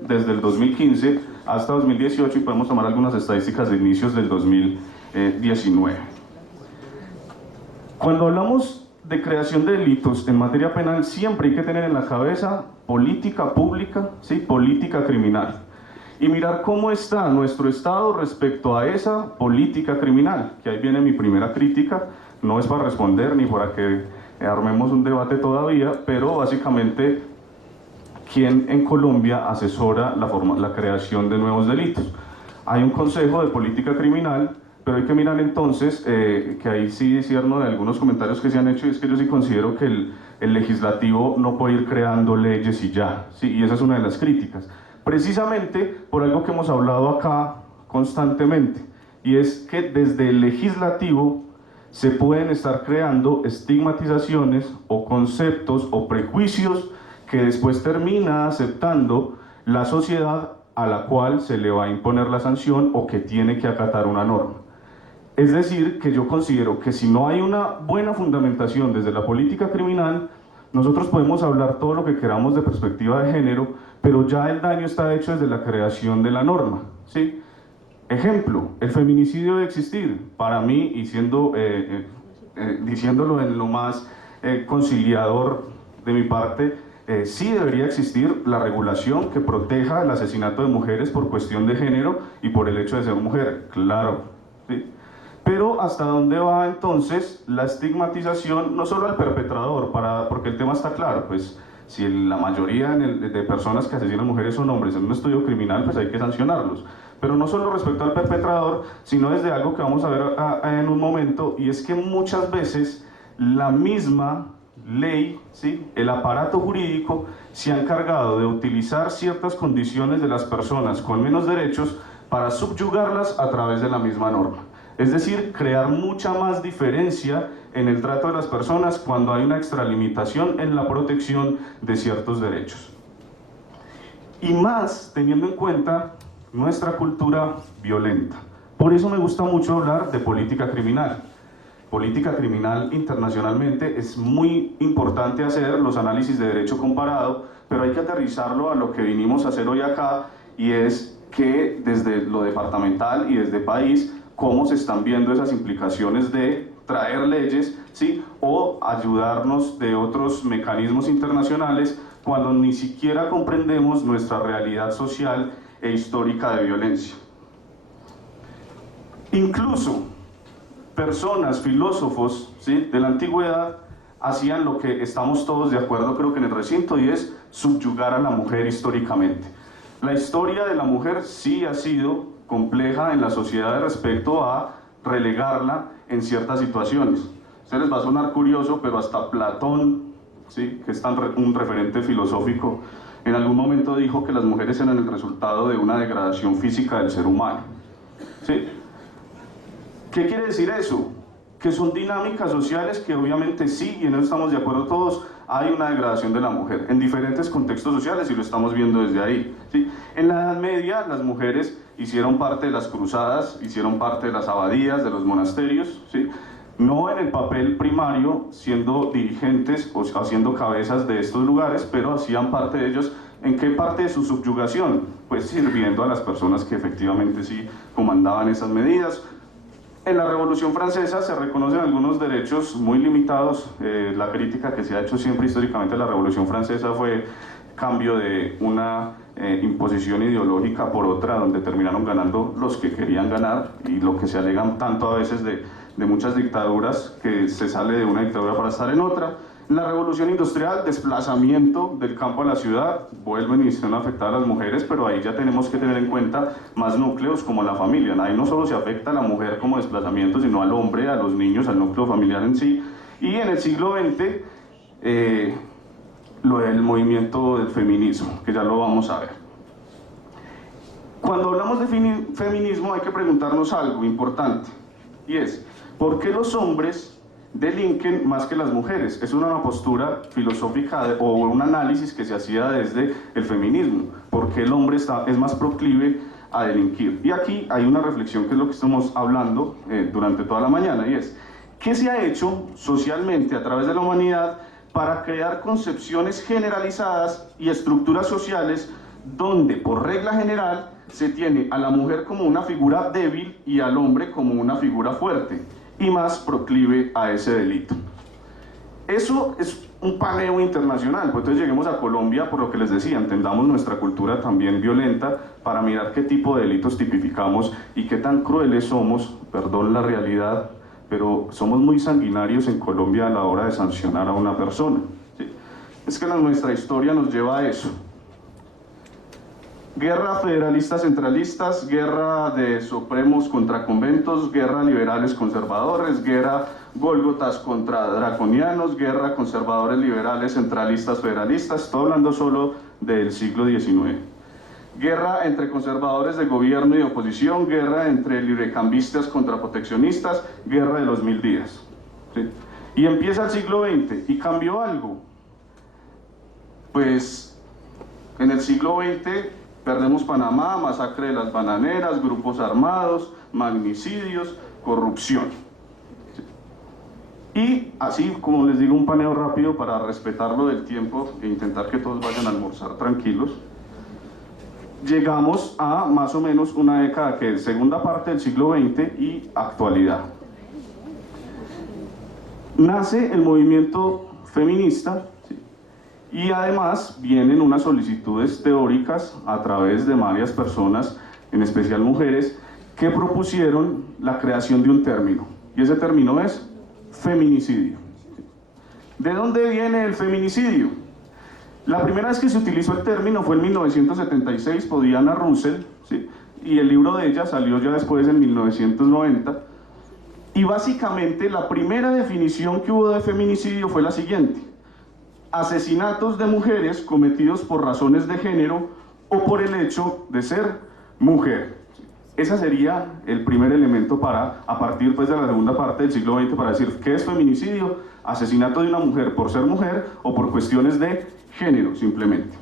desde el 2015 hasta 2018 y podemos tomar algunas estadísticas de inicios del 2019. Cuando hablamos de creación de delitos en materia penal, siempre hay que tener en la cabeza política pública, ¿sí? Política criminal, y mirar cómo está nuestro Estado respecto a esa política criminal, que ahí viene mi primera crítica. No es para responder ni para que armemos un debate todavía, pero básicamente, ¿quién en Colombia asesora la creación de nuevos delitos? Hay un Consejo de Política Criminal, pero hay que mirar entonces, que ahí sí discierno de algunos comentarios que se han hecho, y es que yo sí considero que el legislativo no puede ir creando leyes y ya, ¿sí? Y esa es una de las críticas, precisamente por algo que hemos hablado acá constantemente, y es que desde el legislativo se pueden estar creando estigmatizaciones o conceptos o prejuicios que después termina aceptando la sociedad a la cual se le va a imponer la sanción o que tiene que acatar una norma. Es decir, que yo considero que si no hay una buena fundamentación desde la política criminal, nosotros podemos hablar todo lo que queramos de perspectiva de género, pero ya el daño está hecho desde la creación de la norma, ¿sí? Ejemplo, el feminicidio debe existir. Para mí, y diciéndolo en lo más conciliador de mi parte, sí debería existir la regulación que proteja el asesinato de mujeres por cuestión de género y por el hecho de ser mujer, claro, ¿sí? Pero ¿hasta dónde va entonces la estigmatización? No solo al perpetrador, porque el tema está claro, pues si la mayoría de personas que asesinan mujeres son hombres en un estudio criminal, pues hay que sancionarlos. Pero no solo respecto al perpetrador, sino desde algo que vamos a ver en un momento, y es que muchas veces la misma ley, ¿sí? El aparato jurídico se ha encargado de utilizar ciertas condiciones de las personas con menos derechos para subyugarlas a través de la misma norma. Es decir, crear mucha más diferencia en el trato de las personas cuando hay una extralimitación en la protección de ciertos derechos. Y más teniendo en cuenta nuestra cultura violenta. Por eso me gusta mucho hablar de política criminal. Política criminal internacionalmente es muy importante hacer los análisis de derecho comparado, pero hay que aterrizarlo a lo que vinimos a hacer hoy acá, y es que desde lo departamental y desde país, cómo se están viendo esas implicaciones de traer leyes, ¿sí? O ayudarnos de otros mecanismos internacionales cuando ni siquiera comprendemos nuestra realidad social e histórica de violencia. Incluso personas, filósofos, ¿sí? De la antigüedad hacían lo que estamos todos de acuerdo, creo que en el recinto, y es subyugar a la mujer históricamente. La historia de la mujer sí ha sido compleja en la sociedad respecto a relegarla en ciertas situaciones. Se les va a sonar curioso, pero hasta Platón, ¿sí? Que es un referente filosófico, en algún momento dijo que las mujeres eran el resultado de una degradación física del ser humano, ¿sí? ¿Qué quiere decir eso? Que son dinámicas sociales que obviamente sí, y en eso estamos de acuerdo todos, hay una degradación de la mujer en diferentes contextos sociales y lo estamos viendo desde ahí, ¿sí? En la Edad Media las mujeres hicieron parte de las cruzadas, hicieron parte de las abadías, de los monasterios, ¿sí? No en el papel primario, siendo dirigentes o haciendo cabezas de estos lugares, pero hacían parte de ellos. ¿En qué parte de su subyugación? Pues sirviendo a las personas que efectivamente sí comandaban esas medidas. En la Revolución Francesa se reconocen algunos derechos muy limitados. La crítica que se ha hecho siempre históricamente a la Revolución Francesa fue cambio de una imposición ideológica por otra, donde terminaron ganando los que querían ganar, y lo que se alegan tanto a veces de muchas dictaduras, que se sale de una dictadura para estar en otra. La revolución industrial, desplazamiento del campo a la ciudad, vuelven y son afectadas las mujeres, pero ahí ya tenemos que tener en cuenta más núcleos como la familia. Ahí no solo se afecta a la mujer como desplazamiento, sino al hombre, a los niños, al núcleo familiar en sí. Y en el siglo XX, lo del movimiento del feminismo, que ya lo vamos a ver. Cuando hablamos de feminismo hay que preguntarnos algo importante, y es, ¿por qué los hombres delinquen más que las mujeres? Es una postura filosófica o un análisis que se hacía desde el feminismo. ¿Por qué el hombre es más proclive a delinquir? Y aquí hay una reflexión que es lo que estamos hablando durante toda la mañana, y es, ¿qué se ha hecho socialmente a través de la humanidad para crear concepciones generalizadas y estructuras sociales donde por regla general se tiene a la mujer como una figura débil y al hombre como una figura fuerte y más proclive a ese delito. Eso es un paneo internacional, pues entonces lleguemos a Colombia, por lo que les decía, entendamos nuestra cultura también violenta para mirar qué tipo de delitos tipificamos y qué tan crueles somos, perdón la realidad, pero somos muy sanguinarios en Colombia a la hora de sancionar a una persona, ¿sí? Es que nuestra historia nos lleva a eso. Guerra federalistas centralistas, guerra de supremos contra conventos, guerra liberales conservadores, guerra gólgotas contra draconianos, guerra conservadores liberales centralistas federalistas, estoy hablando solo del siglo XIX. Guerra entre conservadores de gobierno y oposición, guerra entre librecambistas contra proteccionistas, guerra de los 1000 días. ¿Sí? Y empieza el siglo XX y cambió algo. Pues en el siglo XX perdemos Panamá, masacre de las bananeras, grupos armados, magnicidios, corrupción. Y así, como les digo, un paneo rápido para respetarlo del tiempo e intentar que todos vayan a almorzar tranquilos. Llegamos a más o menos una década que es segunda parte del siglo XX y actualidad. Nace el movimiento feminista, ¿sí? Y además vienen unas solicitudes teóricas a través de varias personas, en especial mujeres, que propusieron la creación de un término, y ese término es feminicidio. ¿De dónde viene el feminicidio? La primera vez que se utilizó el término fue en 1976 por Diana Russell, ¿sí? Y el libro de ella salió ya después en 1990, y básicamente la primera definición que hubo de feminicidio fue la siguiente: asesinatos de mujeres cometidos por razones de género o por el hecho de ser mujer. Ese sería el primer elemento para, a partir pues de la segunda parte del siglo XX, para decir qué es feminicidio: asesinato de una mujer por ser mujer o por cuestiones de género, simplemente.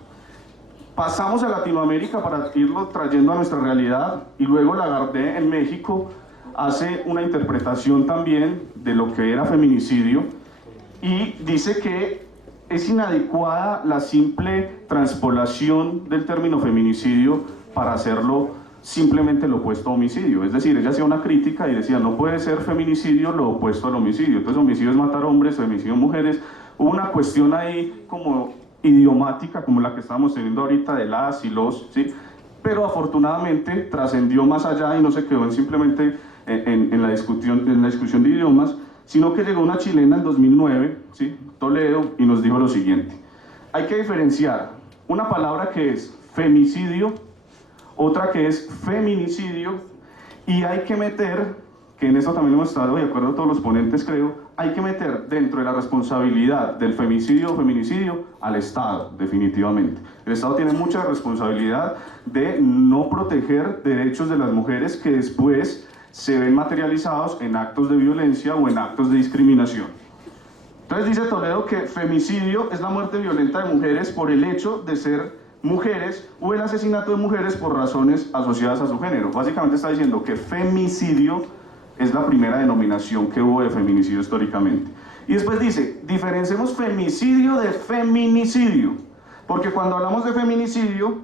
Pasamos a Latinoamérica para irlo trayendo a nuestra realidad, y luego Lagarde en México hace una interpretación también de lo que era feminicidio y dice que es inadecuada la simple transpolación del término feminicidio para hacerlo simplemente lo opuesto a homicidio. Es decir, ella hacía una crítica y decía, no puede ser feminicidio lo opuesto al homicidio. Entonces homicidio es matar hombres, femicidio mujeres. Hubo una cuestión ahí como idiomática, como la que estamos teniendo ahorita de las y los, ¿sí? Pero afortunadamente trascendió más allá y no se quedó en simplemente en la discusión de idiomas, sino que llegó una chilena en 2009, ¿sí? Toledo, y nos dijo lo siguiente: hay que diferenciar una palabra que es femicidio, otra que es feminicidio, y hay que meter, que en eso también hemos estado de acuerdo todos los ponentes creo, hay que meter dentro de la responsabilidad del femicidio o feminicidio al Estado, definitivamente. El Estado tiene mucha responsabilidad de no proteger derechos de las mujeres que después se ven materializados en actos de violencia o en actos de discriminación. Entonces dice Toledo que femicidio es la muerte violenta de mujeres por el hecho de ser mujeres o el asesinato de mujeres por razones asociadas a su género. Básicamente está diciendo que femicidio es la primera denominación que hubo de feminicidio históricamente. Y después dice, diferenciemos femicidio de feminicidio, porque cuando hablamos de feminicidio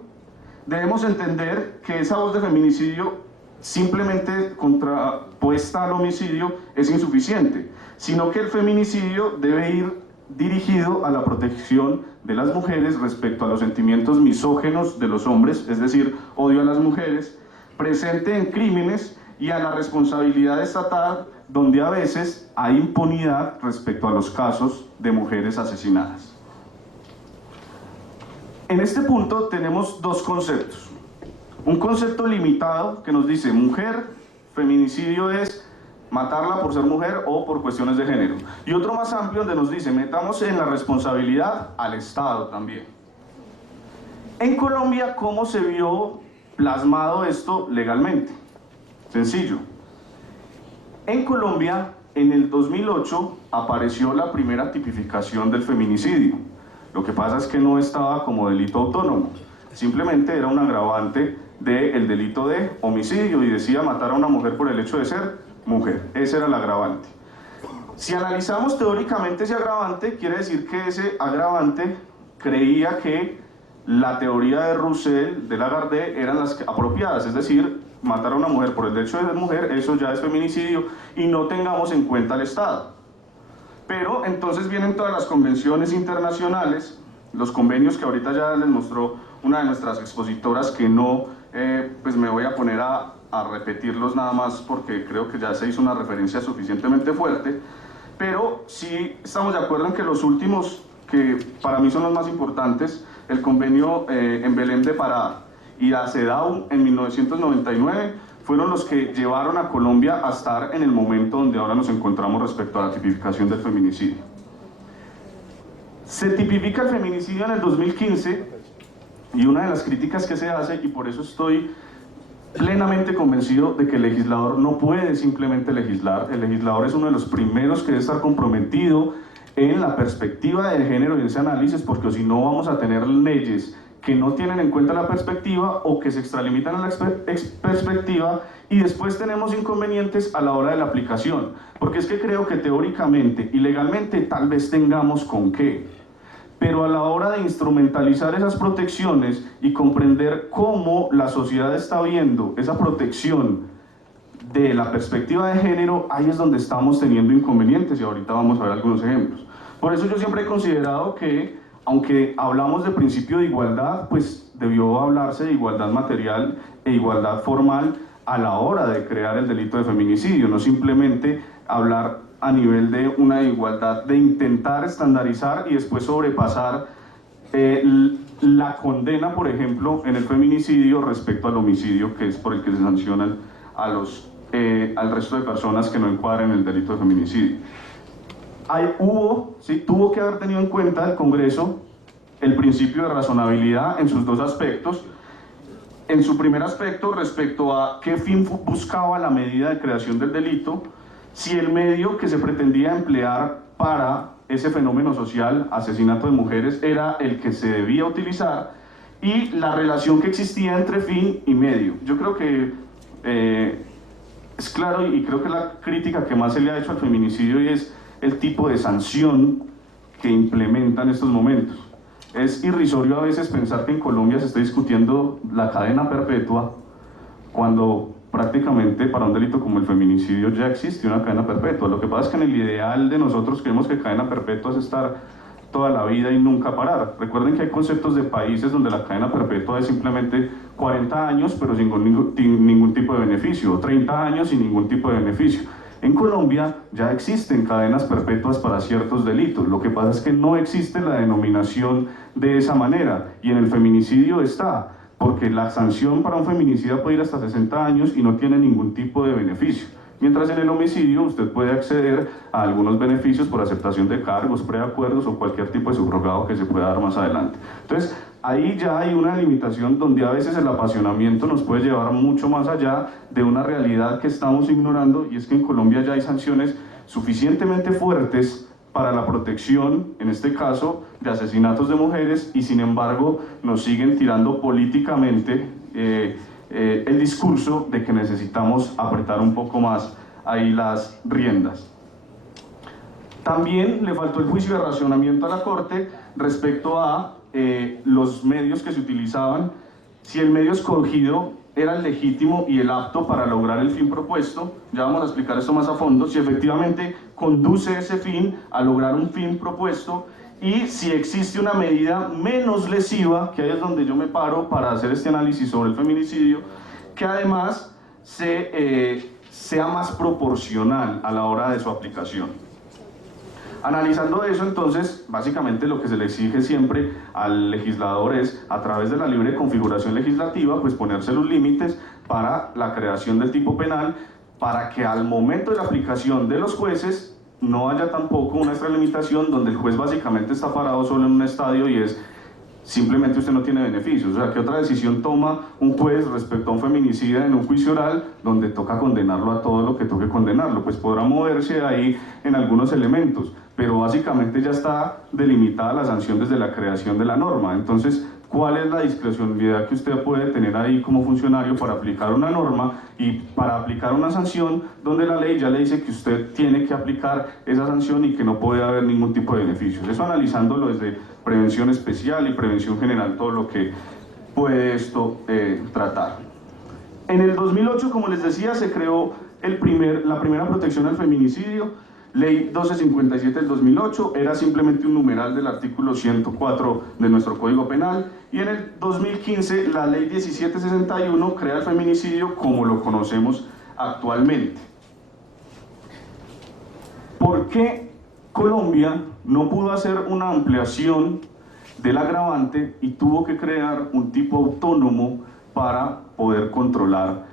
debemos entender que esa voz de feminicidio simplemente contrapuesta al homicidio es insuficiente, sino que el feminicidio debe ir dirigido a la protección de las mujeres respecto a los sentimientos misógenos de los hombres, es decir, odio a las mujeres, presente en crímenes, y a la responsabilidad estatal, donde a veces hay impunidad respecto a los casos de mujeres asesinadas. En este punto tenemos dos conceptos. Un concepto limitado que nos dice mujer, feminicidio es matarla por ser mujer o por cuestiones de género. Y otro más amplio donde nos dice, metamos en la responsabilidad al Estado también. En Colombia, ¿cómo se vio plasmado esto legalmente? Sencillo. En Colombia, en el 2008, apareció la primera tipificación del feminicidio. Lo que pasa es que no estaba como delito autónomo. Simplemente era un agravante del delito de homicidio y decía matar a una mujer por el hecho de ser mujer. Ese era el agravante. Si analizamos teóricamente ese agravante, quiere decir que ese agravante creía que la teoría de Roussel, de Lagarde, eran las apropiadas, es decir, matar a una mujer por el hecho de ser mujer, eso ya es feminicidio, y no tengamos en cuenta al Estado. Pero entonces vienen todas las convenciones internacionales, los convenios que ahorita ya les mostró una de nuestras expositoras, que no, pues me voy a poner a repetirlos nada más porque creo que ya se hizo una referencia suficientemente fuerte, pero sí estamos de acuerdo en que los últimos, que para mí son los más importantes, el convenio en Belém de Pará y la CEDAW en 1999, fueron los que llevaron a Colombia a estar en el momento donde ahora nos encontramos respecto a la tipificación del feminicidio. Se tipifica el feminicidio en el 2015 y una de las críticas que se hace, y por eso estoy plenamente convencido de que el legislador no puede simplemente legislar, el legislador es uno de los primeros que debe estar comprometido en la perspectiva de género y en ese análisis, porque si no vamos a tener leyes que no tienen en cuenta la perspectiva o que se extralimitan a la perspectiva, y después tenemos inconvenientes a la hora de la aplicación, porque es que creo que teóricamente y legalmente tal vez tengamos con qué, pero a la hora de instrumentalizar esas protecciones y comprender cómo la sociedad está viendo esa protección de la perspectiva de género, ahí es donde estamos teniendo inconvenientes, y ahorita vamos a ver algunos ejemplos. Por eso yo siempre he considerado que, aunque hablamos de principio de igualdad, pues debió hablarse de igualdad material e igualdad formal a la hora de crear el delito de feminicidio, no simplemente hablar a nivel de una igualdad, de intentar estandarizar y después sobrepasar la condena, por ejemplo, en el feminicidio respecto al homicidio, que es por el que se sancionan al resto de personas que no encuadren el delito de feminicidio. Tuvo que haber tenido en cuenta el Congreso el principio de razonabilidad en sus dos aspectos. En su primer aspecto, respecto a qué fin buscaba la medida de creación del delito, si el medio que se pretendía emplear para ese fenómeno social, asesinato de mujeres, era el que se debía utilizar, y la relación que existía entre fin y medio. Yo creo que es claro, y creo que la crítica que más se le ha hecho al feminicidio es el tipo de sanción que implementa en estos momentos. Es irrisorio a veces pensar que en Colombia se está discutiendo la cadena perpetua, cuando prácticamente para un delito como el feminicidio ya existe una cadena perpetua. Lo que pasa es que en el ideal de nosotros creemos que cadena perpetua es estar toda la vida y nunca parar. Recuerden que hay conceptos de países donde la cadena perpetua es simplemente 40 años pero sin ningún tipo de beneficio, o 30 años sin ningún tipo de beneficio. En Colombia ya existen cadenas perpetuas para ciertos delitos, lo que pasa es que no existe la denominación de esa manera, y en el feminicidio está, porque la sanción para un feminicida puede ir hasta 60 años y no tiene ningún tipo de beneficio. Mientras en el homicidio usted puede acceder a algunos beneficios por aceptación de cargos, preacuerdos o cualquier tipo de subrogado que se pueda dar más adelante. Entonces, ahí ya hay una limitación donde a veces el apasionamiento nos puede llevar mucho más allá de una realidad que estamos ignorando, y es que en Colombia ya hay sanciones suficientemente fuertes para la protección, en este caso, de asesinatos de mujeres, y sin embargo nos siguen tirando políticamente el discurso de que necesitamos apretar un poco más ahí las riendas. También le faltó el juicio de racionamiento a la Corte respecto a los medios que se utilizaban, si el medio escogido era el legítimo y el apto para lograr el fin propuesto. Ya vamos a explicar esto más a fondo, si efectivamente conduce ese fin a lograr un fin propuesto, y si existe una medida menos lesiva, que ahí es donde yo me paro para hacer este análisis sobre el feminicidio, que además sea más proporcional a la hora de su aplicación. Analizando eso, entonces, básicamente lo que se le exige siempre al legislador es, a través de la libre configuración legislativa, pues ponerse los límites para la creación del tipo penal, para que al momento de la aplicación de los jueces no haya tampoco una extralimitación donde el juez básicamente está parado solo en un estadio y es simplemente usted no tiene beneficios. O sea, ¿qué otra decisión toma un juez respecto a un feminicida en un juicio oral donde toca condenarlo a todo lo que toque condenarlo? Pues podrá moverse ahí en algunos elementos, pero básicamente ya está delimitada la sanción desde la creación de la norma. Entonces, cuál es la discrecionalidad que usted puede tener ahí como funcionario para aplicar una norma y para aplicar una sanción donde la ley ya le dice que usted tiene que aplicar esa sanción y que no puede haber ningún tipo de beneficios. Eso analizándolo desde prevención especial y prevención general, todo lo que puede esto tratar. En el 2008, como les decía, se creó la primera protección al feminicidio. Ley 1257 del 2008 era simplemente un numeral del artículo 104 de nuestro Código Penal, y en el 2015 la Ley 1761 crea el feminicidio como lo conocemos actualmente. ¿Por qué Colombia no pudo hacer una ampliación del agravante y tuvo que crear un tipo autónomo para poder controlar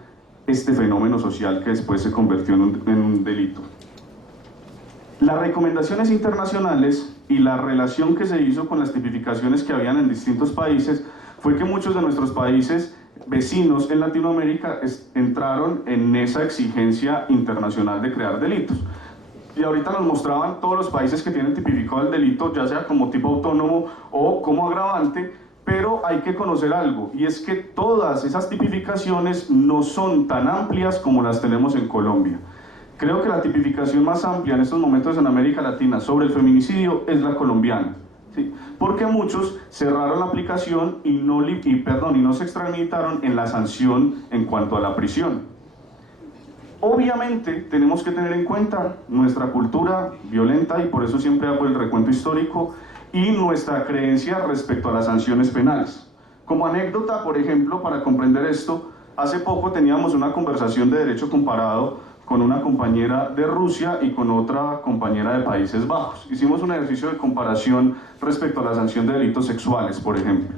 este fenómeno social que después se convirtió en un delito? Las recomendaciones internacionales y la relación que se hizo con las tipificaciones que habían en distintos países fue que muchos de nuestros países vecinos en Latinoamérica entraron en esa exigencia internacional de crear delitos. Y ahorita nos mostraban todos los países que tienen tipificado el delito, ya sea como tipo autónomo o como agravante, pero hay que conocer algo, y es que todas esas tipificaciones no son tan amplias como las tenemos en Colombia. Creo que la tipificación más amplia en estos momentos en América Latina sobre el feminicidio es la colombiana, ¿sí? Porque muchos cerraron la aplicación y no se extralimitaron en la sanción en cuanto a la prisión. Obviamente tenemos que tener en cuenta nuestra cultura violenta, y por eso siempre hago el recuento histórico, y nuestra creencia respecto a las sanciones penales. Como anécdota, por ejemplo, para comprender esto, hace poco teníamos una conversación de derecho comparado con una compañera de Rusia y con otra compañera de Países Bajos. Hicimos un ejercicio de comparación respecto a la sanción de delitos sexuales, por ejemplo.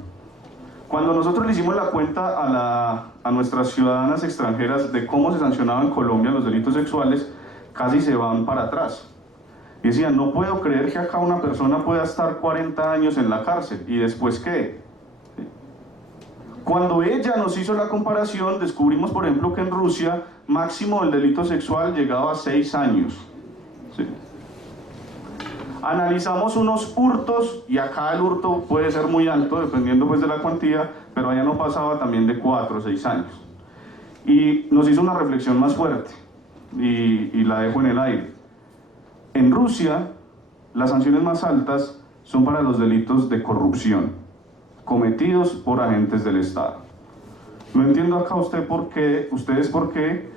Cuando nosotros le hicimos la cuenta a nuestras ciudadanas extranjeras de cómo se sancionaban en Colombia los delitos sexuales, casi se van para atrás. Y decían, no puedo creer que acá una persona pueda estar 40 años en la cárcel, ¿y después qué? Cuando ella nos hizo la comparación, descubrimos, por ejemplo, que en Rusia máximo el delito sexual llegaba a 6 años. ¿Sí? Analizamos unos hurtos, y acá el hurto puede ser muy alto, dependiendo pues de la cuantía, pero allá no pasaba también de 4 o 6 años. Y nos hizo una reflexión más fuerte, y la dejo en el aire. En Rusia, las sanciones más altas son para los delitos de corrupción cometidos por agentes del Estado. No entiendo acá ustedes por qué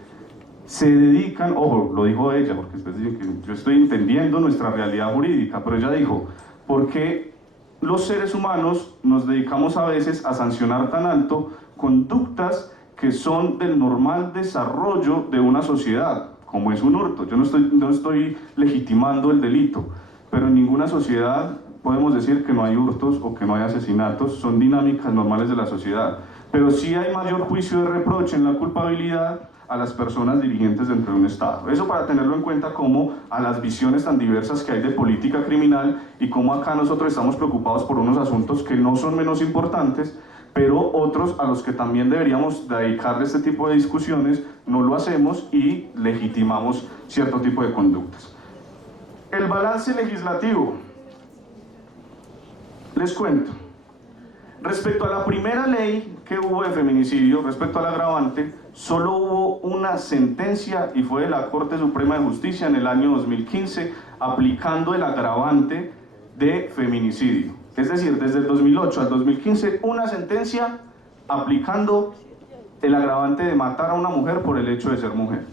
se dedican, ojo, lo dijo ella, porque ustedes dicen que yo estoy entendiendo nuestra realidad jurídica, pero ella dijo, ¿por qué los seres humanos nos dedicamos a veces a sancionar tan alto conductas que son del normal desarrollo de una sociedad, como es un hurto? Yo no estoy legitimando el delito, pero en ninguna sociedad podemos decir que no hay hurtos o que no hay asesinatos, son dinámicas normales de la sociedad, pero sí hay mayor juicio de reproche en la culpabilidad a las personas dirigentes dentro de un Estado. Eso para tenerlo en cuenta, como a las visiones tan diversas que hay de política criminal, y cómo acá nosotros estamos preocupados por unos asuntos que no son menos importantes, pero otros a los que también deberíamos dedicarle este tipo de discusiones no lo hacemos y legitimamos cierto tipo de conductas. El balance legislativo. Les cuento, respecto a la primera ley que hubo de feminicidio, respecto al agravante, solo hubo una sentencia, y fue de la Corte Suprema de Justicia en el año 2015, aplicando el agravante de feminicidio. Es decir, desde el 2008 al 2015, una sentencia aplicando el agravante de matar a una mujer por el hecho de ser mujer.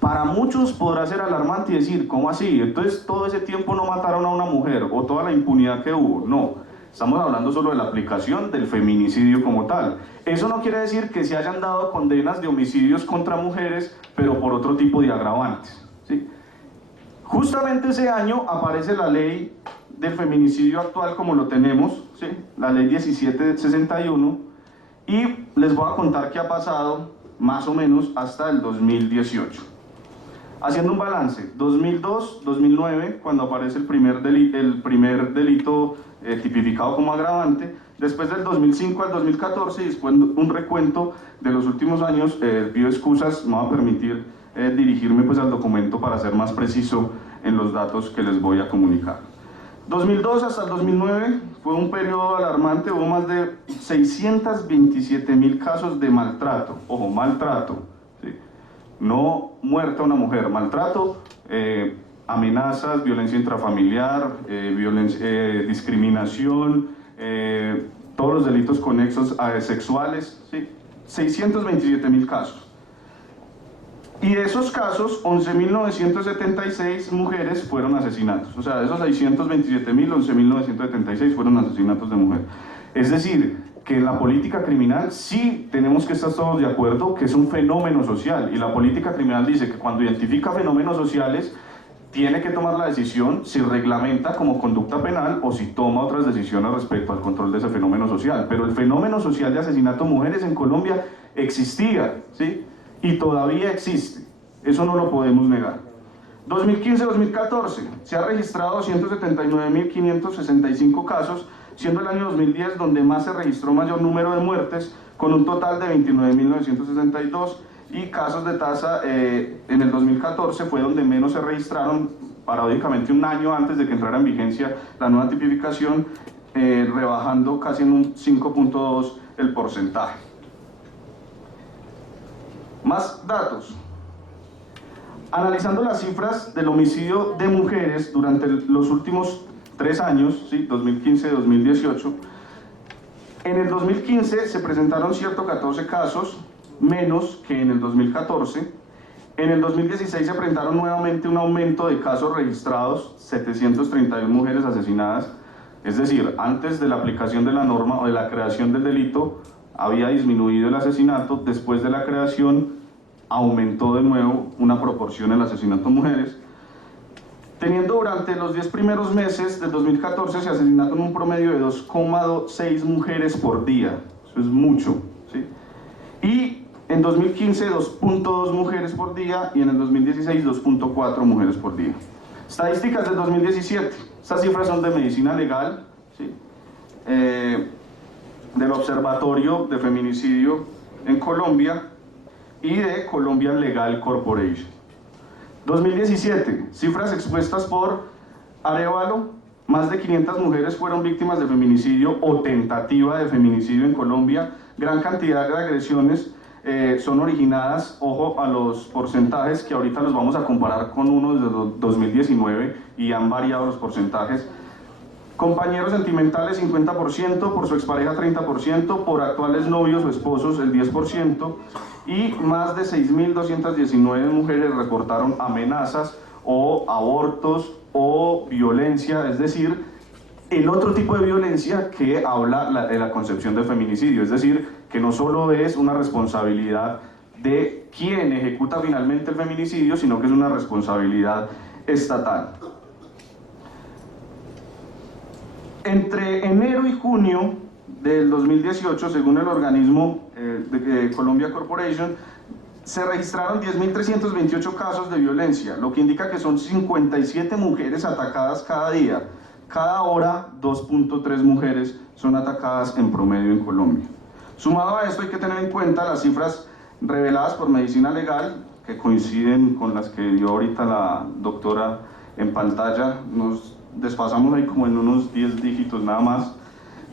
Para muchos podrá ser alarmante y decir, ¿cómo así? Entonces todo ese tiempo no mataron a una mujer, o toda la impunidad que hubo. No, estamos hablando solo de la aplicación del feminicidio como tal. Eso no quiere decir que se hayan dado condenas de homicidios contra mujeres, pero por otro tipo de agravantes, ¿sí? Justamente ese año aparece la ley del feminicidio actual como lo tenemos, ¿sí? La ley 1761, y les voy a contar qué ha pasado más o menos hasta el 2018. Haciendo un balance, 2002, 2009, cuando aparece el primer delito tipificado como agravante, después del 2005 al 2014, y después un recuento de los últimos años. Pido excusas, me va a permitir dirigirme pues al documento para ser más preciso en los datos que les voy a comunicar. 2002 hasta el 2009 fue un periodo alarmante, hubo más de 627.000 casos de maltrato, ojo, maltrato, ¿sí? No muerta una mujer, maltrato, amenazas, violencia intrafamiliar, discriminación, todos los delitos conexos a sexuales, ¿sí? 627.000 casos. Y de esos casos, 11.976 mujeres fueron asesinatos. O sea, de esos 627.000, 11.976 fueron asesinatos de mujer. Es decir, que en la política criminal sí tenemos que estar todos de acuerdo que es un fenómeno social. Y la política criminal dice que cuando identifica fenómenos sociales, tiene que tomar la decisión si reglamenta como conducta penal o si toma otras decisiones respecto al control de ese fenómeno social. Pero el fenómeno social de asesinato de mujeres en Colombia existía, ¿sí? Y todavía existe, eso no lo podemos negar. 2015-2014, se ha registrado 179.565 casos, siendo el año 2010 donde más se registró mayor número de muertes, con un total de 29.962, y casos de tasa en el 2014 fue donde menos se registraron, paradójicamente un año antes de que entrara en vigencia la nueva tipificación, rebajando casi en un 5.2 el porcentaje. Más datos. Analizando las cifras del homicidio de mujeres durante los últimos 3 años, ¿sí? 2015-2018, en el 2015 se presentaron 114 casos, menos que en el 2014. En el 2016 se presentaron nuevamente un aumento de casos registrados, 731 mujeres asesinadas, es decir, antes de la aplicación de la norma o de la creación del delito, había disminuido el asesinato, después de la creación aumentó de nuevo una proporción el asesinato de mujeres, teniendo durante los 10 primeros meses del 2014 se asesinaron un promedio de 2,6 mujeres por día, eso es mucho, ¿sí? Y en 2015 2,2 mujeres por día y en el 2016 2,4 mujeres por día. Estadísticas del 2017, estas cifras son de medicina legal, ¿sí? Del Observatorio de Feminicidio en Colombia y de Colombian Legal Corporation. 2017, cifras expuestas por Arevalo, más de 500 mujeres fueron víctimas de feminicidio o tentativa de feminicidio en Colombia, gran cantidad de agresiones son originadas, ojo a los porcentajes que ahorita los vamos a comparar con uno desde 2019 y han variado los porcentajes. Compañeros sentimentales 50%, por su expareja 30%, por actuales novios o esposos el 10%, y más de 6.219 mujeres reportaron amenazas o abortos o violencia, es decir, el otro tipo de violencia que habla de la concepción de feminicidio, es decir, que no solo es una responsabilidad de quien ejecuta finalmente el feminicidio, sino que es una responsabilidad estatal. Entre enero y junio del 2018, según el organismo de Colombia Corporation, se registraron 10.328 casos de violencia, lo que indica que son 57 mujeres atacadas cada día. Cada hora, 2.3 mujeres son atacadas en promedio en Colombia. Sumado a esto, hay que tener en cuenta las cifras reveladas por Medicina Legal, que coinciden con las que dio ahorita la doctora en pantalla. Nos desfasamos ahí como en unos 10 dígitos nada más.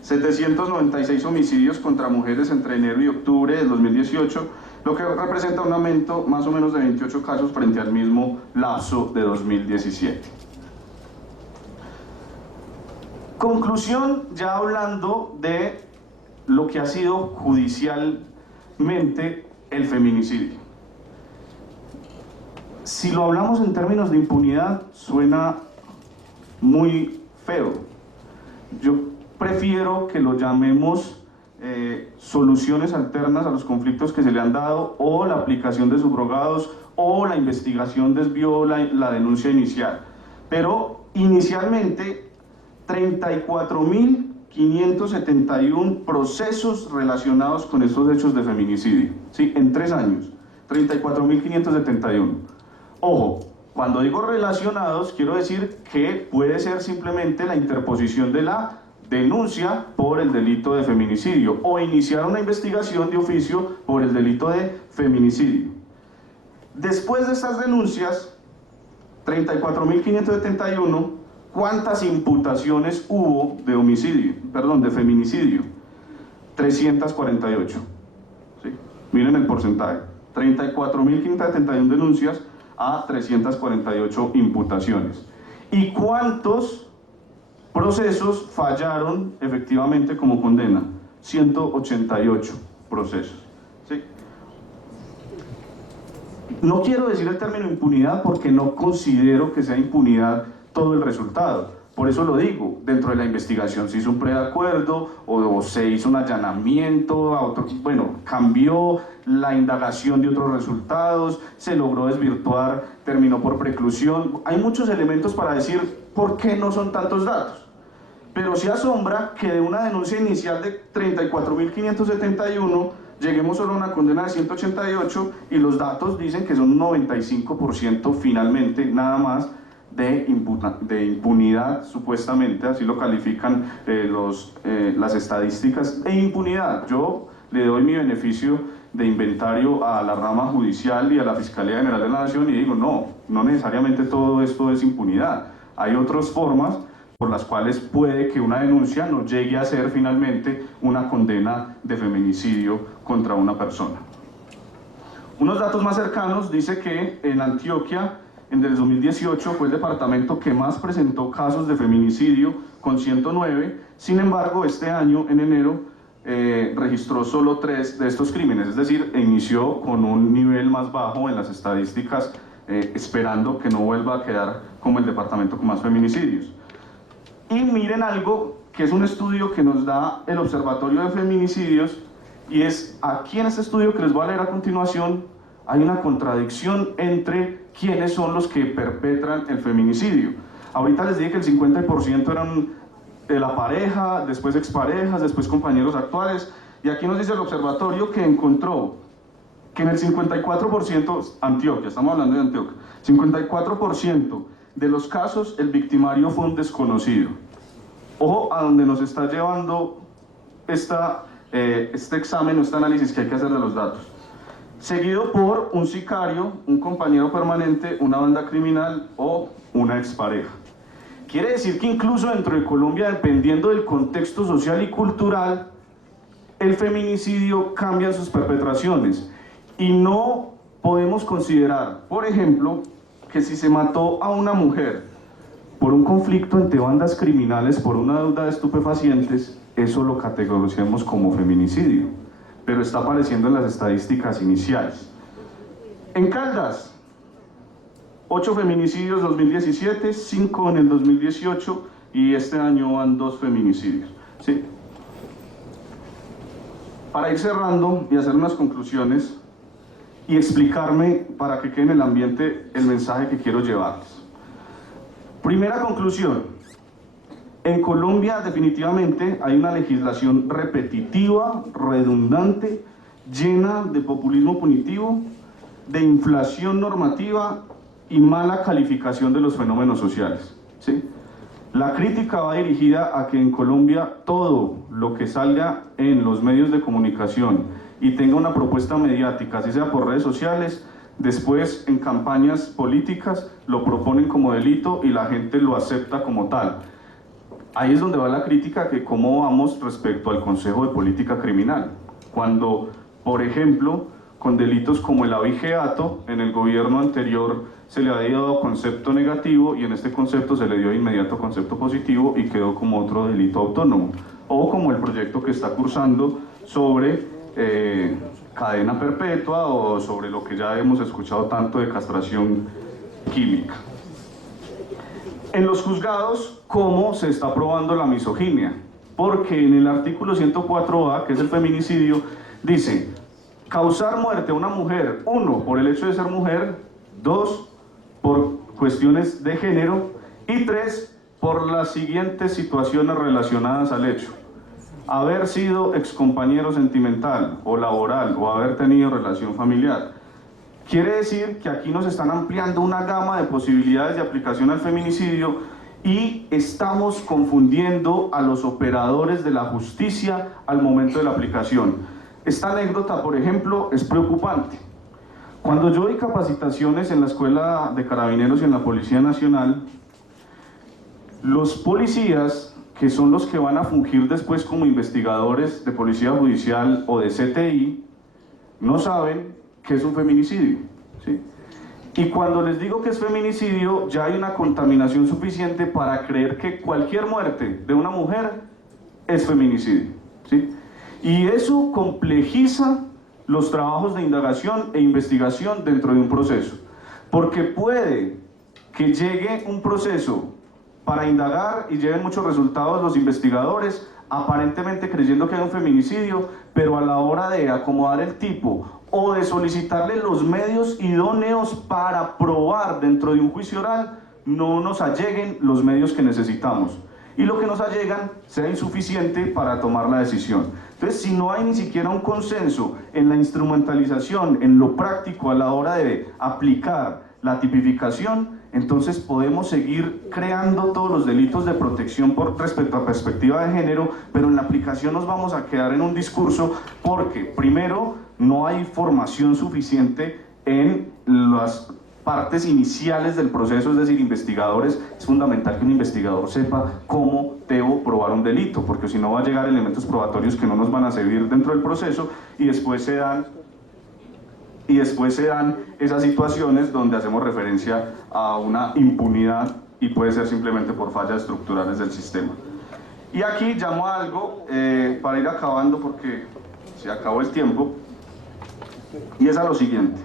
796 homicidios contra mujeres entre enero y octubre del 2018, lo que representa un aumento más o menos de 28 casos frente al mismo lapso de 2017. Conclusión, ya hablando de lo que ha sido judicialmente el feminicidio. Si lo hablamos en términos de impunidad, suena muy feo. Yo prefiero que lo llamemos soluciones alternas a los conflictos que se le han dado, o la aplicación de subrogados, o la investigación desvió la denuncia inicial. Pero inicialmente 34.571 procesos relacionados con estos hechos de feminicidio, ¿sí? En 3 años, 34.571. Ojo, cuando digo relacionados, quiero decir que puede ser simplemente la interposición de la denuncia por el delito de feminicidio o iniciar una investigación de oficio por el delito de feminicidio. Después de estas denuncias, 34.571, ¿Cuántas imputaciones hubo de homicidio, perdón, de feminicidio? 348. ¿Sí? Miren el porcentaje, 34.571 denuncias a 348 imputaciones. ¿Y cuántos procesos fallaron efectivamente como condena? 188 procesos. ¿Sí? No quiero decir el término impunidad porque no considero que sea impunidad todo el resultado. Por eso lo digo, dentro de la investigación se hizo un preacuerdo o se hizo un allanamiento, bueno, cambió la indagación de otros resultados, se logró desvirtuar, terminó por preclusión. Hay muchos elementos para decir por qué no son tantos datos. Pero sí asombra que de una denuncia inicial de 34.571 lleguemos solo a una condena de 188 y los datos dicen que son un 95% finalmente nada más de impunidad, supuestamente, así lo califican las estadísticas, e impunidad. Yo le doy mi beneficio de inventario a la rama judicial y a la Fiscalía General de la Nación y digo, no necesariamente todo esto es impunidad. Hay otras formas por las cuales puede que una denuncia no llegue a ser finalmente una condena de feminicidio contra una persona. Unos datos más cercanos dice que en Antioquia, en el 2018, fue el departamento que más presentó casos de feminicidio, con 109. Sin embargo, este año, en enero, registró solo 3 de estos crímenes, es decir, inició con un nivel más bajo en las estadísticas, esperando que no vuelva a quedar como el departamento con más feminicidios. Y miren algo que es un estudio que nos da el Observatorio de Feminicidios, y es aquí en este estudio que les voy a leer a continuación, hay una contradicción entre quiénes son los que perpetran el feminicidio. Ahorita les dije que el 50% eran de la pareja, después exparejas, después compañeros actuales, y aquí nos dice el observatorio que encontró que en el 54%, Antioquia, estamos hablando de Antioquia, 54% de los casos el victimario fue un desconocido. Ojo a donde nos está llevando este examen o este análisis que hay que hacer de los datos. Seguido por un sicario, un compañero permanente, una banda criminal o una expareja. Quiere decir que incluso dentro de Colombia, dependiendo del contexto social y cultural, el feminicidio cambia sus perpetraciones. Y no podemos considerar, por ejemplo, que si se mató a una mujer por un conflicto entre bandas criminales por una deuda de estupefacientes, eso lo categoricemos como feminicidio, pero está apareciendo en las estadísticas iniciales. En Caldas, 8 feminicidios en 2017, 5 en el 2018 y este año van 2 feminicidios. ¿Sí? Para ir cerrando y hacer unas conclusiones y explicarme para que quede en el ambiente el mensaje que quiero llevarles. Primera conclusión, en Colombia definitivamente hay una legislación repetitiva, redundante, llena de populismo punitivo, de inflación normativa y mala calificación de los fenómenos sociales. ¿Sí? La crítica va dirigida a que en Colombia todo lo que salga en los medios de comunicación y tenga una propuesta mediática, así sea por redes sociales, después en campañas políticas lo proponen como delito y la gente lo acepta como tal. Ahí es donde va la crítica, que cómo vamos respecto al Consejo de Política Criminal, cuando, por ejemplo, con delitos como el abigeato, en el gobierno anterior se le había dado concepto negativo y en este concepto se le dio inmediato concepto positivo y quedó como otro delito autónomo, o como el proyecto que está cursando sobre cadena perpetua o sobre lo que ya hemos escuchado tanto de castración química. En los juzgados, ¿cómo se está probando la misoginia? Porque en el artículo 104A, que es el feminicidio, dice: causar muerte a una mujer, 1, por el hecho de ser mujer, 2, por cuestiones de género, y 3, por las siguientes situaciones relacionadas al hecho: haber sido excompañero sentimental o laboral o haber tenido relación familiar. Quiere decir que aquí nos están ampliando una gama de posibilidades de aplicación al feminicidio y estamos confundiendo a los operadores de la justicia al momento de la aplicación. Esta anécdota, por ejemplo, es preocupante. Cuando yo doy capacitaciones en la Escuela de Carabineros y en la Policía Nacional, Los policías, que son los que van a fungir después como investigadores de policía judicial o de CTI, no saben qué es un feminicidio, ¿sí? Y cuando les digo que es feminicidio, ya hay una contaminación suficiente para creer que cualquier muerte de una mujer es feminicidio, ¿sí? Y eso complejiza los trabajos de indagación e investigación dentro de un proceso, porque puede que llegue un proceso para indagar y lleven muchos resultados los investigadores, aparentemente creyendo que hay un feminicidio, pero a la hora de acomodar el tipo o de solicitarle los medios idóneos para probar dentro de un juicio oral, no nos alleguen los medios que necesitamos y lo que nos allegan sea insuficiente para tomar la decisión. Entonces, si no hay ni siquiera un consenso en la instrumentalización, en lo práctico a la hora de aplicar la tipificación, entonces podemos seguir creando todos los delitos de protección respecto a perspectiva de género, pero en la aplicación nos vamos a quedar en un discurso porque, primero, no hay formación suficiente en las partes iniciales del proceso, es decir, investigadores. Es fundamental que un investigador sepa cómo debo probar un delito, porque si no va a llegar elementos probatorios que no nos van a servir dentro del proceso y después se dan esas situaciones donde hacemos referencia a una impunidad y puede ser simplemente por fallas estructurales del sistema. Y aquí llamo a algo para ir acabando porque se acabó el tiempo, y es a lo siguiente.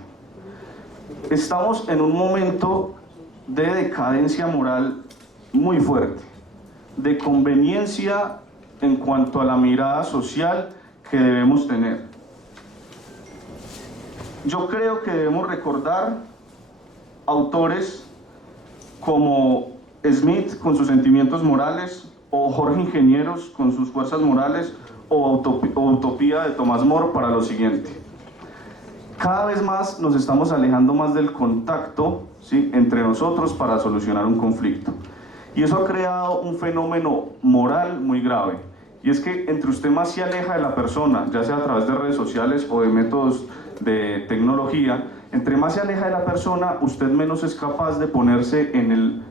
Estamos en un momento de decadencia moral muy fuerte, de conveniencia en cuanto a la mirada social que debemos tener. Yo creo que debemos recordar autores como Smith con sus sentimientos morales, o Jorge Ingenieros con sus fuerzas morales, o Utopía de Thomas More para lo siguiente. Cada vez más nos estamos alejando más del contacto, ¿sí?, entre nosotros para solucionar un conflicto. Y eso ha creado un fenómeno moral muy grave. Y es que entre usted más se aleja de la persona, ya sea a través de redes sociales o de métodos de tecnología, entre más se aleja de la persona, usted menos es capaz de ponerse en el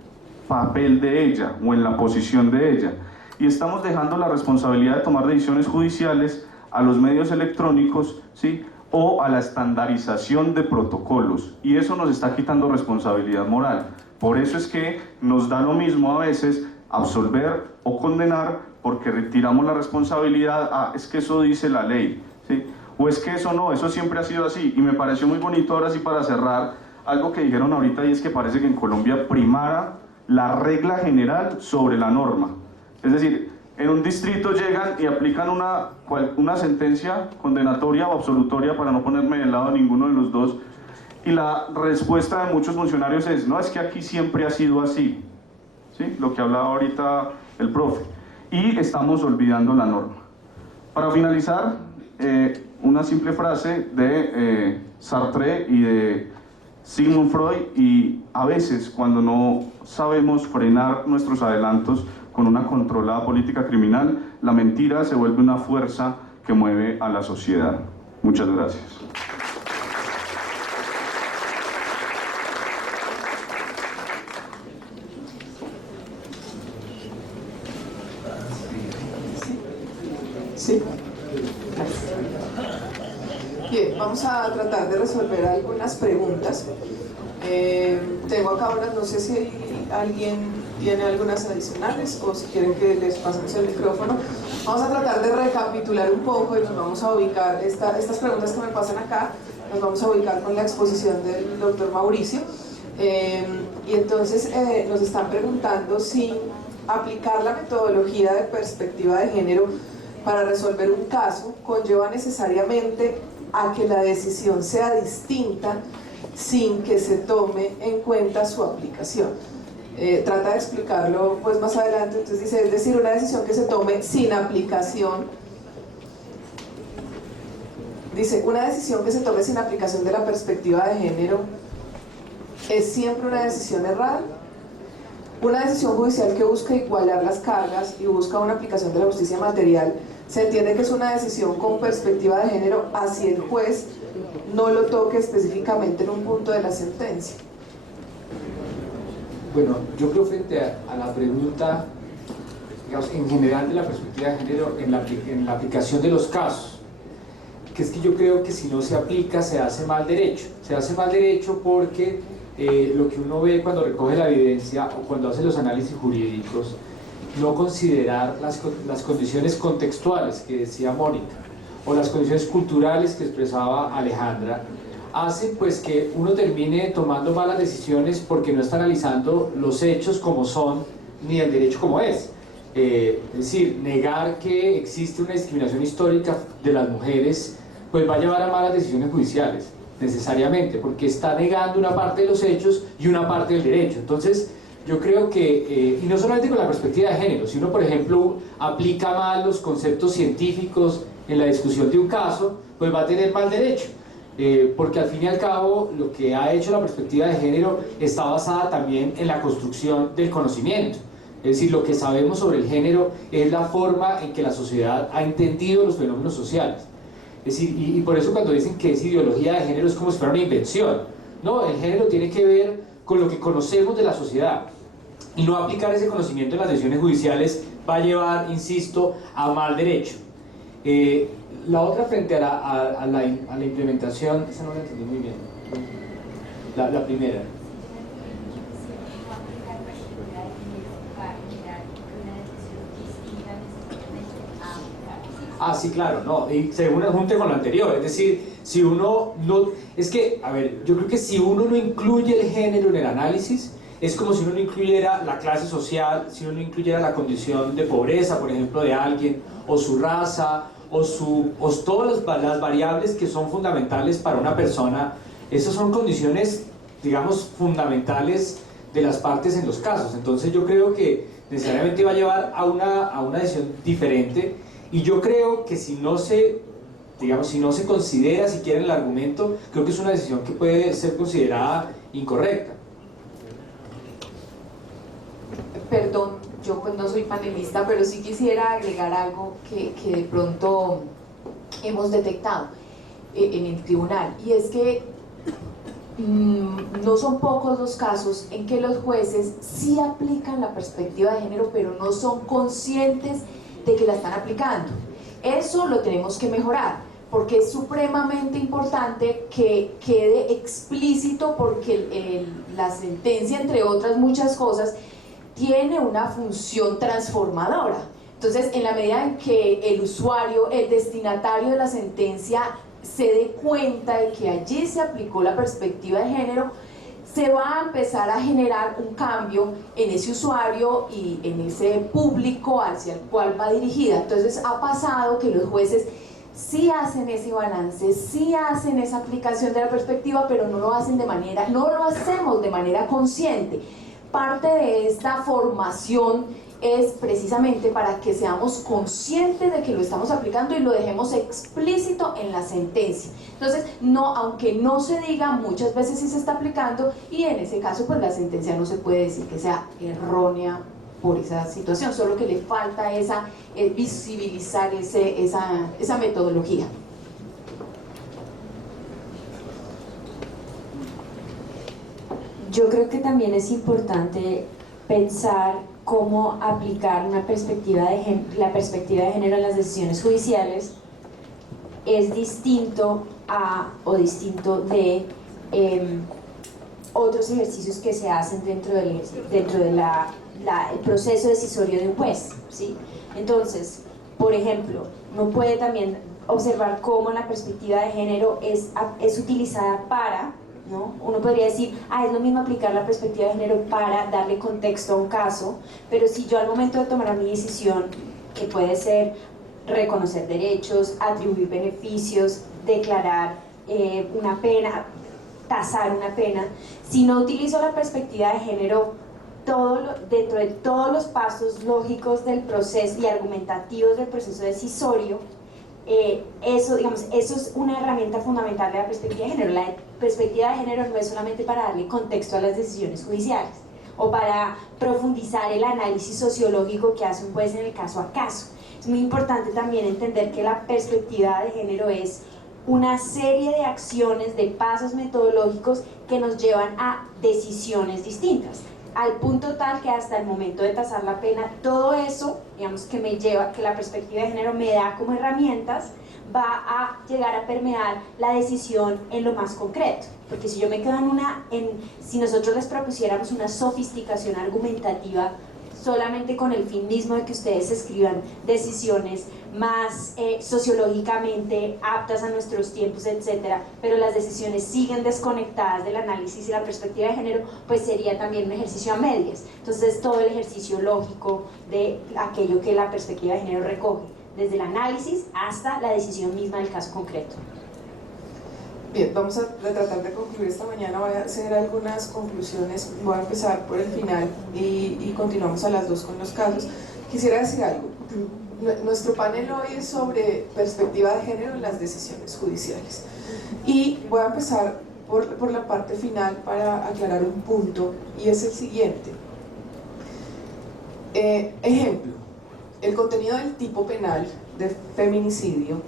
papel de ella o en la posición de ella. Y estamos dejando la responsabilidad de tomar decisiones judiciales a los medios electrónicos, ¿sí?, o a la estandarización de protocolos, y eso nos está quitando responsabilidad moral. Por eso es que nos da lo mismo a veces absolver o condenar, porque retiramos la responsabilidad. Es que eso dice la ley, ¿sí?, o es que eso no, eso siempre ha sido así. Y me pareció muy bonito, ahora sí, para cerrar, algo que dijeron ahorita, y es que parece que en Colombia primara la regla general sobre la norma. Es decir, en un distrito llegan y aplican una sentencia condenatoria o absolutoria, para no ponerme del lado de ninguno de los dos, y la respuesta de muchos funcionarios es: no, es que aquí siempre ha sido así, ¿sí?, lo que hablaba ahorita el profe, y estamos olvidando la norma. Para finalizar, una simple frase de Sartre y de Sigmund Freud: y a veces, cuando no sabemos frenar nuestros adelantos con una controlada política criminal, la mentira se vuelve una fuerza que mueve a la sociedad. Muchas gracias. Sí. Bien, vamos a tratar de resolver algunas preguntas. Tengo acá unas, no sé si alguien tiene algunas adicionales o si quieren que les pasemos el micrófono. Vamos a tratar de recapitular un poco y nos vamos a ubicar, estas preguntas que me pasan acá, nos vamos a ubicar con la exposición del doctor Mauricio. Y entonces nos están preguntando si aplicar la metodología de perspectiva de género para resolver un caso conlleva necesariamente a que la decisión sea distinta sin que se tome en cuenta su aplicación. Trata de explicarlo pues más adelante. Entonces dice, es decir, una decisión que se tome sin aplicación. Dice, una decisión que se tome sin aplicación de la perspectiva de género es siempre una decisión errada. Una decisión judicial que busca igualar las cargas y busca una aplicación de la justicia material, se entiende que es una decisión con perspectiva de género, así el juez no lo toque específicamente en un punto de la sentencia. Bueno, yo creo frente a la pregunta, digamos, en general de la perspectiva de género en la aplicación de los casos, que es que yo creo que si no se aplica se hace mal derecho. Se hace mal derecho porque lo que uno ve cuando recoge la evidencia o cuando hace los análisis jurídicos, no considerar las condiciones contextuales que decía Mónica, o las condiciones culturales que expresaba Alejandra, hace pues que uno termine tomando malas decisiones porque no está analizando los hechos como son, ni el derecho como es. Es decir, negar que existe una discriminación histórica de las mujeres pues va a llevar a malas decisiones judiciales, necesariamente, porque está negando una parte de los hechos y una parte del derecho. Entonces, yo creo que, y no solamente con la perspectiva de género, si uno, por ejemplo, aplica mal los conceptos científicos en la discusión de un caso, pues va a tener mal derecho. Porque al fin y al cabo lo que ha hecho la perspectiva de género está basada también en la construcción del conocimiento. Es decir, lo que sabemos sobre el género es la forma en que la sociedad ha entendido los fenómenos sociales. Es decir, y por eso cuando dicen que es ideología de género es como si fuera una invención. No, el género tiene que ver con lo que conocemos de la sociedad. Y no aplicar ese conocimiento en las decisiones judiciales va a llevar, insisto, a mal derecho. La otra frente a la implementación, esa no la entendí muy bien. La primera. Ah, sí, claro, no, y según junte con lo anterior, es decir, si uno no, es que, a ver, yo creo que si uno no incluye el género en el análisis, es como si uno no incluyera la clase social, si uno no incluyera la condición de pobreza, por ejemplo, de alguien, o su raza, o todas las variables que son fundamentales para una persona. Esas son condiciones, digamos, fundamentales de las partes en los casos. Entonces yo creo que necesariamente va a llevar a una decisión diferente. Y yo creo que si no se considera siquiera el argumento, creo que es una decisión que puede ser considerada incorrecta. Perdón, yo pues no soy panelista, pero sí quisiera agregar algo que de pronto hemos detectado en el tribunal, y es que no son pocos los casos en que los jueces sí aplican la perspectiva de género, pero no son conscientes de que la están aplicando. Eso lo tenemos que mejorar, porque es supremamente importante que quede explícito, porque la sentencia, entre otras muchas cosas, tiene una función transformadora. Entonces, en la medida en que el usuario, el destinatario de la sentencia, se dé cuenta de que allí se aplicó la perspectiva de género, se va a empezar a generar un cambio en ese usuario y en ese público hacia el cual va dirigida. Entonces ha pasado que los jueces sí hacen ese balance, sí hacen esa aplicación de la perspectiva, pero no lo hacemos de manera consciente. Parte de esta formación es precisamente para que seamos conscientes de que lo estamos aplicando y lo dejemos explícito en la sentencia. Entonces, aunque no se diga, muchas veces sí se está aplicando, y en ese caso pues la sentencia no se puede decir que sea errónea por esa situación, solo que le falta visibilizar esa metodología. Yo creo que también es importante pensar cómo aplicar la perspectiva de género en las decisiones judiciales. Es distinto de otros ejercicios que se hacen dentro del el proceso decisorio de un juez, ¿sí? Entonces, por ejemplo, uno puede también observar cómo la perspectiva de género es utilizada para, ¿no? Uno podría decir, es lo mismo aplicar la perspectiva de género para darle contexto a un caso, pero si yo al momento de tomar mi decisión, que puede ser reconocer derechos, atribuir beneficios, declarar una pena, tasar una pena, si no utilizo la perspectiva de género dentro de todos los pasos lógicos del proceso y argumentativos del proceso decisorio, eso es una herramienta fundamental de la perspectiva de género. La perspectiva de género no es solamente para darle contexto a las decisiones judiciales o para profundizar el análisis sociológico que hace un juez en el caso a caso. Es muy importante también entender que la perspectiva de género es una serie de acciones, de pasos metodológicos que nos llevan a decisiones distintas. al punto tal que hasta el momento de tasar la pena, todo eso, digamos, que me lleva, que la perspectiva de género me da como herramientas, va a llegar a permear la decisión en lo más concreto. Porque si yo me quedo si nosotros les propusiéramos una sofisticación argumentativa solamente con el fin mismo de que ustedes escriban decisiones más sociológicamente aptas a nuestros tiempos, etcétera, pero las decisiones siguen desconectadas del análisis y la perspectiva de género, pues sería también un ejercicio a medias. Entonces todo el ejercicio lógico de aquello que la perspectiva de género recoge, desde el análisis hasta la decisión misma del caso concreto. Bien, vamos a tratar de concluir esta mañana. Voy a hacer algunas conclusiones. Voy a empezar por el final y continuamos a las 2 con los casos. Quisiera decir algo. Nuestro panel hoy es sobre perspectiva de género en las decisiones judiciales. Y voy a empezar por la parte final para aclarar un punto, y es el siguiente. Ejemplo, el contenido del tipo penal de feminicidio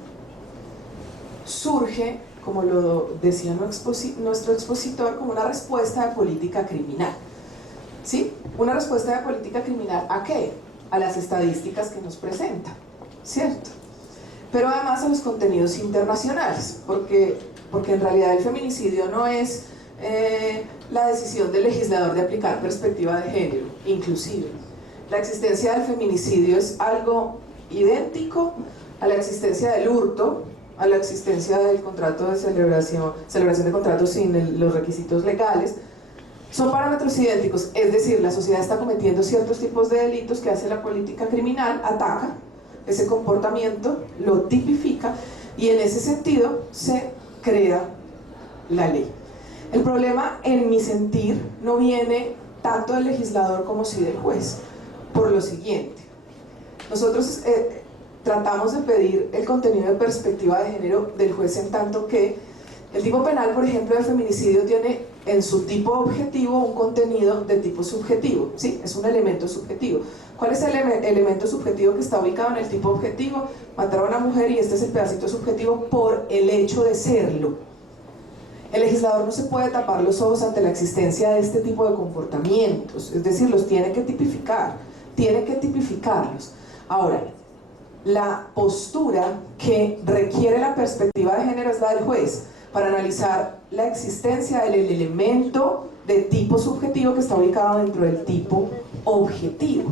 surge, como lo decía nuestro expositor, como una respuesta de política criminal. ¿Sí? Una respuesta de política criminal ¿a qué? A las estadísticas que nos presenta, ¿cierto? Pero además a los contenidos internacionales, porque en realidad el feminicidio no es la decisión del legislador de aplicar perspectiva de género, inclusive. La existencia del feminicidio es algo idéntico a la existencia del hurto, a la existencia del contrato de celebración de contratos sin los requisitos legales. Son parámetros idénticos, es decir, la sociedad está cometiendo ciertos tipos de delitos que hace la política criminal, ataca ese comportamiento, lo tipifica y en ese sentido se crea la ley. El problema, en mi sentir, no viene tanto del legislador como sí del juez, por lo siguiente. Nosotros tratamos de pedir el contenido de perspectiva de género del juez, en tanto que el tipo penal, por ejemplo, del feminicidio tiene en su tipo objetivo un contenido de tipo subjetivo, ¿sí? Es un elemento subjetivo. ¿Cuál es el elemento subjetivo que está ubicado en el tipo objetivo? Matar a una mujer, y este es el pedacito subjetivo por el hecho de serlo. El legislador no se puede tapar los ojos ante la existencia de este tipo de comportamientos, es decir, los tiene que tipificar, tiene que tipificarlos. Ahora, la postura que requiere la perspectiva de género es la del juez, para analizar la existencia del elemento de tipo subjetivo que está ubicado dentro del tipo objetivo.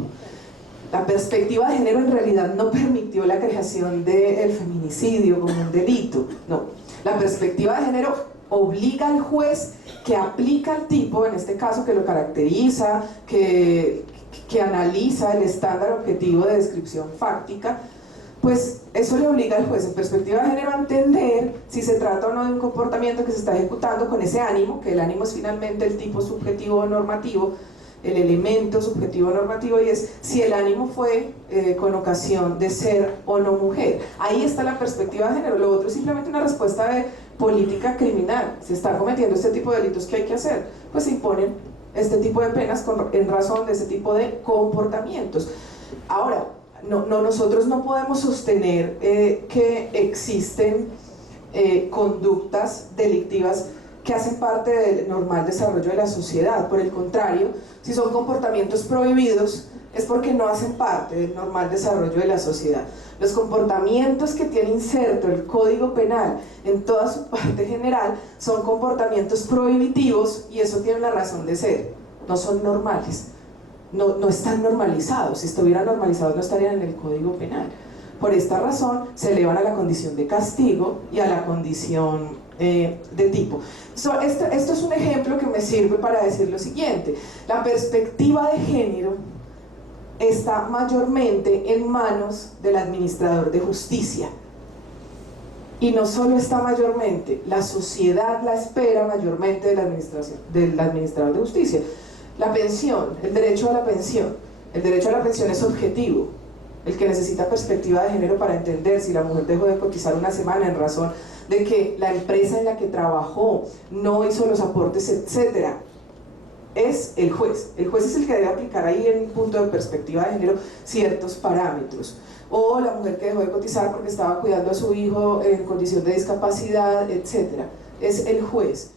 La perspectiva de género en realidad no permitió la creación del feminicidio como un delito, no. La perspectiva de género obliga al juez que aplica el tipo, en este caso que lo caracteriza, que analiza el estándar objetivo de descripción fáctica, pues eso le obliga al juez en perspectiva de género a entender si se trata o no de un comportamiento que se está ejecutando con ese ánimo, que el ánimo es finalmente el tipo subjetivo o normativo, el elemento subjetivo o normativo, y es si el ánimo fue con ocasión de ser o no mujer. Ahí está la perspectiva de género. Lo otro es simplemente una respuesta de política criminal. Se está cometiendo este tipo de delitos, ¿qué hay que hacer? Pues se imponen este tipo de penas en razón de ese tipo de comportamientos. Ahora, nosotros no podemos sostener que existen conductas delictivas que hacen parte del normal desarrollo de la sociedad. Por el contrario, si son comportamientos prohibidos, es porque no hacen parte del normal desarrollo de la sociedad. Los comportamientos que tiene inserto el Código Penal en toda su parte general son comportamientos prohibitivos, y eso tiene una razón de ser. No son normales. No están normalizados. Si estuvieran normalizados no estarían en el Código Penal. Por esta razón se elevan a la condición de castigo y a la condición de tipo. Esto es un ejemplo que me sirve para decir lo siguiente: la perspectiva de género está mayormente en manos del administrador de justicia, y no solo está mayormente, la sociedad la espera mayormente de la administración, del administrador de justicia. La pensión, el derecho a la pensión. El derecho a la pensión es objetivo. El que necesita perspectiva de género para entender si la mujer dejó de cotizar una semana en razón de que la empresa en la que trabajó no hizo los aportes, etc., es el juez. El juez es el que debe aplicar ahí, en un punto de perspectiva de género, ciertos parámetros. O la mujer que dejó de cotizar porque estaba cuidando a su hijo en condición de discapacidad, etc. Es el juez.